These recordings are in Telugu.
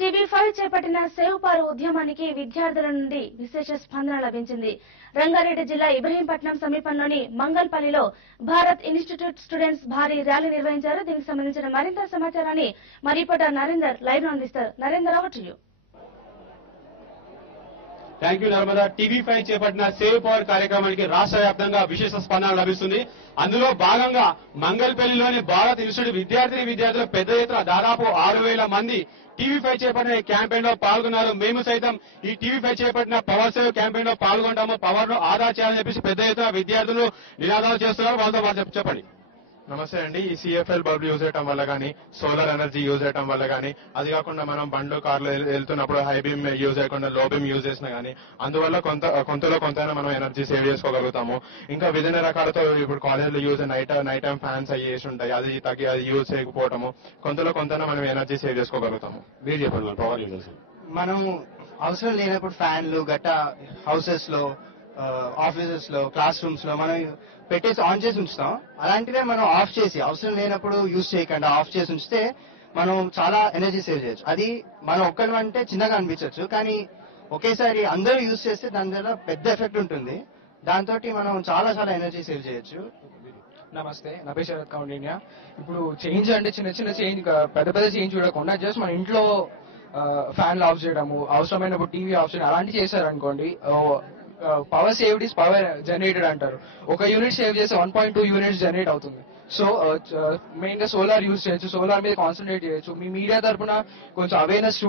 టీవీ5 చేపట్టిన సేవ్ పారు ఉద్యమానికి విద్యార్థుల నుండి విశేష స్పందన లభించింది. రంగారెడ్డి జిల్లా ఇబ్రహీంపట్నం సమీపంలోని మంగల్పల్లిలో భారత్ ఇన్స్టిట్యూట్ స్టూడెంట్స్ భారీ ర్యాలీ నిర్వహించారు. దీనికి సంబంధించిన మరింత సమాచారాన్ని మా రిపోర్టర్ నరేందర్ లైవ్ లో అందిస్తారు. Narender, over to you. Thank you Narmada. TV5 చేపట్టిన సేవ్ పవర్ కార్యక్రమానికి రాష్ట్ర వ్యాప్తంగా విశేష స్పందన లభిస్తుంది. అందులో భాగంగా మంగల్పల్లిలోని భారత్ ఇన్స్టిట్యూట్ విద్యార్థులు పెద్ద ఎత్తున దాదాపు 6,000 మంది టీవీ5 చేపట్టిన క్యాంపెయిన్ లో పాల్గొన్నారు. మేము సైతం ఈ టీవీ5 చేపట్టిన పవర్ సేవ్ క్యాంపెయిన్ లో పాల్గొంటాము, పవర్ ను ఆదా చేయాలని చెప్పేసి పెద్ద ఎత్తున విద్యార్థులు నినాదాలు చేస్తున్నారు. వాళ్ళతో చెప్పండి. నమస్తే అండి. ఈ సిఎఫ్ఎల్ బల్బ్ యూజ్ చేయడం వల్ల కానీ, సోలార్ ఎనర్జీ యూజ్ చేయడం వల్ల కానీ, అది కాకుండా మనం బండ్లు కార్లు వెళ్తున్నప్పుడు హై బీమ్ యూజ్ చేయకుండా లో బీమ్ యూజ్ చేసినా కానీ అందువల్ల కొంతైనా మనం ఎనర్జీ సేవ్ చేసుకోగలుగుతాము. ఇంకా వివిధ రకాలతో ఇప్పుడు కాలేజ్లో యూజ్ నైట్ టైం ఫ్యాన్స్ అవి వేసి ఉంటాయి, అది యూజ్ చేయకపోవటము కొంతైనా మనం ఎనర్జీ సేవ్ చేసుకోగలుగుతాము. మీరు చెప్పండి పవర్ యూజ్. మనం అవసరం లేనప్పుడు ఫ్యాన్లు గట్టా హౌసెస్ లో, ఆఫీసెస్ లో, క్లాస్ రూమ్స్ లో మనం పెట్టేసి ఆన్ చేసి ఉంచుతాం. అలాంటివే మనం ఆఫ్ చేసి అవసరం లేనప్పుడు యూజ్ చేయకుండా ఆఫ్ చేసి ఉంచితే మనం చాలా ఎనర్జీ సేవ్ చేయొచ్చు. అది మనం ఒక్కరు అంటే చిన్నగా అనిపించవచ్చు, కానీ ఒకేసారి అందరూ యూజ్ చేస్తే దాని ద్వారా పెద్ద ఎఫెక్ట్ ఉంటుంది. దాంతో మనం చాలా ఎనర్జీ సేవ్ చేయొచ్చు. నమస్తే, నా పేరు శరత్ కౌండిన్య. ఇప్పుడు చేంజ్ అంటే చిన్న చేంజ్, పెద్ద చేంజ్ చూడకుండా జస్ట్ మన ఇంట్లో ఫ్యాన్లు ఆఫ్ చేయడము, అవసరమైనప్పుడు టీవీ ఆఫ్ చేయడం అలాంటివి చేశారనుకోండి, power saved is power generated అంటారు. ఒక యూనిట్ సేవ్ చేస్తే 1.2 యూనిట్స్ జనరేట్ అవుతుంది. సో మెయిన్ గా సోలార్ యూజ్ చేయొచ్చు, సోలార్ మీద కాన్సన్ట్రేట్ చేయొచ్చు. మీ మీడియా తరఫున కొంచెం అవేర్నెస్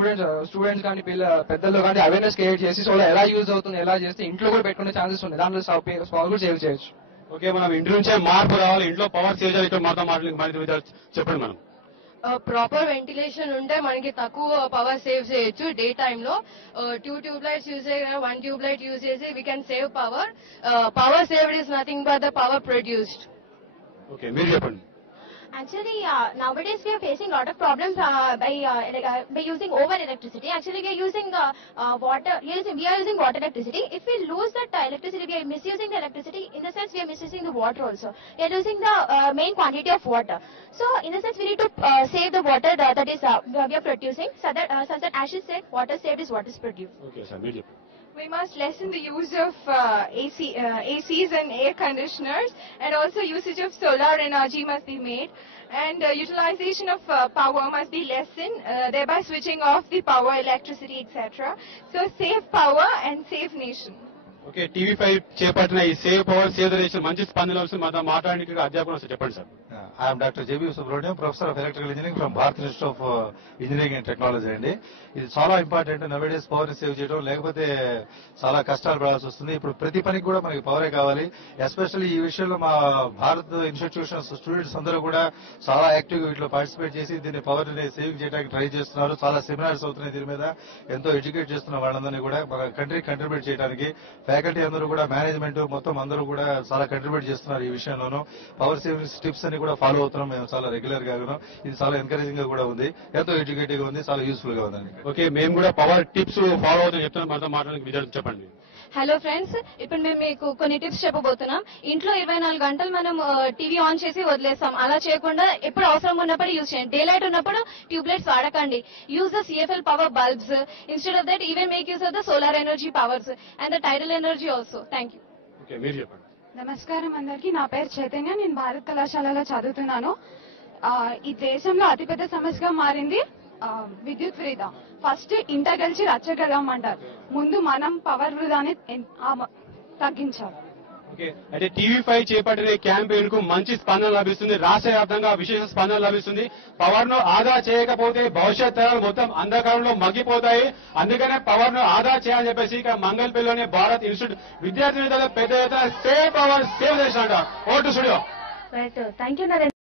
స్టూడెంట్స్ కానీ పెద్దలు కానీ అవేర్నెస్ క్రియేట్ చేసి సోలార్ ఎలా యూజ్ అవుతుంది, ఎలా చేస్తే ఇంట్లో కూడా పెట్టుకునే ఛాన్సెస్ ఉంది, దాంట్లో పవర్ కూడా సేవ్ చేయొచ్చు. ఓకే, మనం ఇంటి నుంచే మార్పు రావాలి, ఇంట్లో పవర్ సేవ్ చేయాలి. మాతో చెప్పండి మనం. ప్రాపర్ వెంటిలేషన్ ఉంటే మనకి తక్కువ పవర్ సేవ్ చేయొచ్చు. డే టైమ్ లో 2 ట్యూబ్ లైట్స్ యూజ్ చేసి 1 ట్యూబ్ లైట్ యూజ్ చేసి we can save power. Power saved is nothing but the power produced. Okay, మీరు చెప్పండి. Actually, nowadays we are facing a lot of problems by using over electricity. Actually, we are using water. We are using water electricity. If we lose that electricity, we are misusing the electricity. In the sense, we are misusing the water also. We are losing the main quantity of water. So, in the sense, we need to save the water that is we are producing. So that Ashish said, water saved is what is produced. Okay, sir. Medium. We must lessen the use of ACs and air conditioners, and also usage of solar energy must be made, and utilization of power must be lessened, thereby switching off the power, electricity, etc. So save power and save nation. Okay, TV5 చేపట్టిన ఈ save power save the nation మంచి స్పందన వస్తుంది. మాతో మాట్లాడడానికి అధ్యాపకులు వస్తే చెప్పండి sir. I'm doctor JB Subrahmanyam, professor of electrical engineering from Bharat institute of engineering and technology అండి. ఇది చాలా ఇంపార్టెంట్. నవేడేస్ పవర్ సేవ్ చేయడం, లేకపోతే చాలా కష్టాలు పడాల్సి వస్తుంది. ఇప్పుడు ప్రతి పనికి కూడా మనకి పవరే కావాలి. ఎస్పెషల్లీ ఈ విషయంలో మా భారత్ ఇన్స్టిట్యూషన్స్ స్టూడెంట్స్ అందరూ కూడా చాలా యాక్టివ్ గా వీటిలో పార్టిసిపేట్ చేసి దీన్ని పవర్ సేవింగ్ చేయడానికి ట్రై చేస్తున్నారు. చాలా సెమినార్స్ అవుతున్నాయి దీని మీద. ఎంతో ఎడ్యుకేట్ చేస్తున్న వాళ్ళందరినీ కూడా మన కంట్రీకి కంట్రిబ్యూట్ చేయడానికి ఫ్యాకల్టీ అందరూ కూడా, మేనేజ్మెంట్ మొత్తం అందరూ కూడా చాలా కంట్రిబ్యూట్ చేస్తున్నారు ఈ విషయంలోనూ. పవర్ సేవింగ్ టిప్స్ అని కూడా ఫాలో అవుతున్నాం మేము చాలా రెగ్యులర్ గాను. ఇది చాలా ఎంకరేజింగ్ గా కూడా ఉంది, ఎంతో ఎడ్యుకేటివ్ గా ఉంది, చాలా యూస్ఫుల్ గా ఉందండి. ఓకే, మేము కూడా పవర్ టిప్స్ ఫాలో అవుతాం చెప్తున్నాం. మాతో మాట్లాడడానికి విద్యార్థులు చెప్పండి. హలో ఫ్రెండ్స్, ఇప్పుడు మేము మీకు కొన్ని టిప్స్ చెప్పబోతున్నాం. ఇంట్లో 24 గంటలు మనం టీవీ ఆన్ చేసి వదిలేస్తాం. అలా చేయకుండా ఎప్పుడు అవసరం ఉన్నప్పుడు యూజ్ చేయండి. డే లైట్ ఉన్నప్పుడు ట్యూబ్ లైట్స్ వాడకండి. Use the CFL power bulbs. Instead of that even make use of the solar energy powers and the tidal energy also. Thank you. Okay, మీరు చెప్పండి. నమస్కారం అందరికీ. నా పేరు చైతన్య. నేను భారత్ కళాశాలలో చదువుతున్నాను. ఈ దేశంలో అతిపెద్ద సమస్యగా మారింది విద్యుత్ వృధా. ఫస్ట్ ఇంట గెలిచి రచ్చగలమంటారు. ముందు మనం పవర్ వృధాని తగ్గించాలి. ఓకే, అయితే టీవీ5 చేపట్టిన క్యాంపెయిన్ కు మంచి స్పందన లభిస్తుంది. రాష్ట్ర వ్యాప్తంగా విశేష స్పందన లభిస్తుంది. పవర్ ను ఆదా చేయకపోతే భవిష్యత్ తరాలు మొత్తం అంధకారంలో మగ్గిపోతాయి. అందుకనే పవర్ ను ఆదా చేయాలని చెప్పేసి ఇక్కడ మంగళపల్లిలోని భారత్ ఇన్స్టిట్యూట్ విద్యార్థులు పెద్ద ఎత్తున సేవ్ పవర్ సేవ్ చేసినట్టు. Vote studio. Right, thank you Narendra.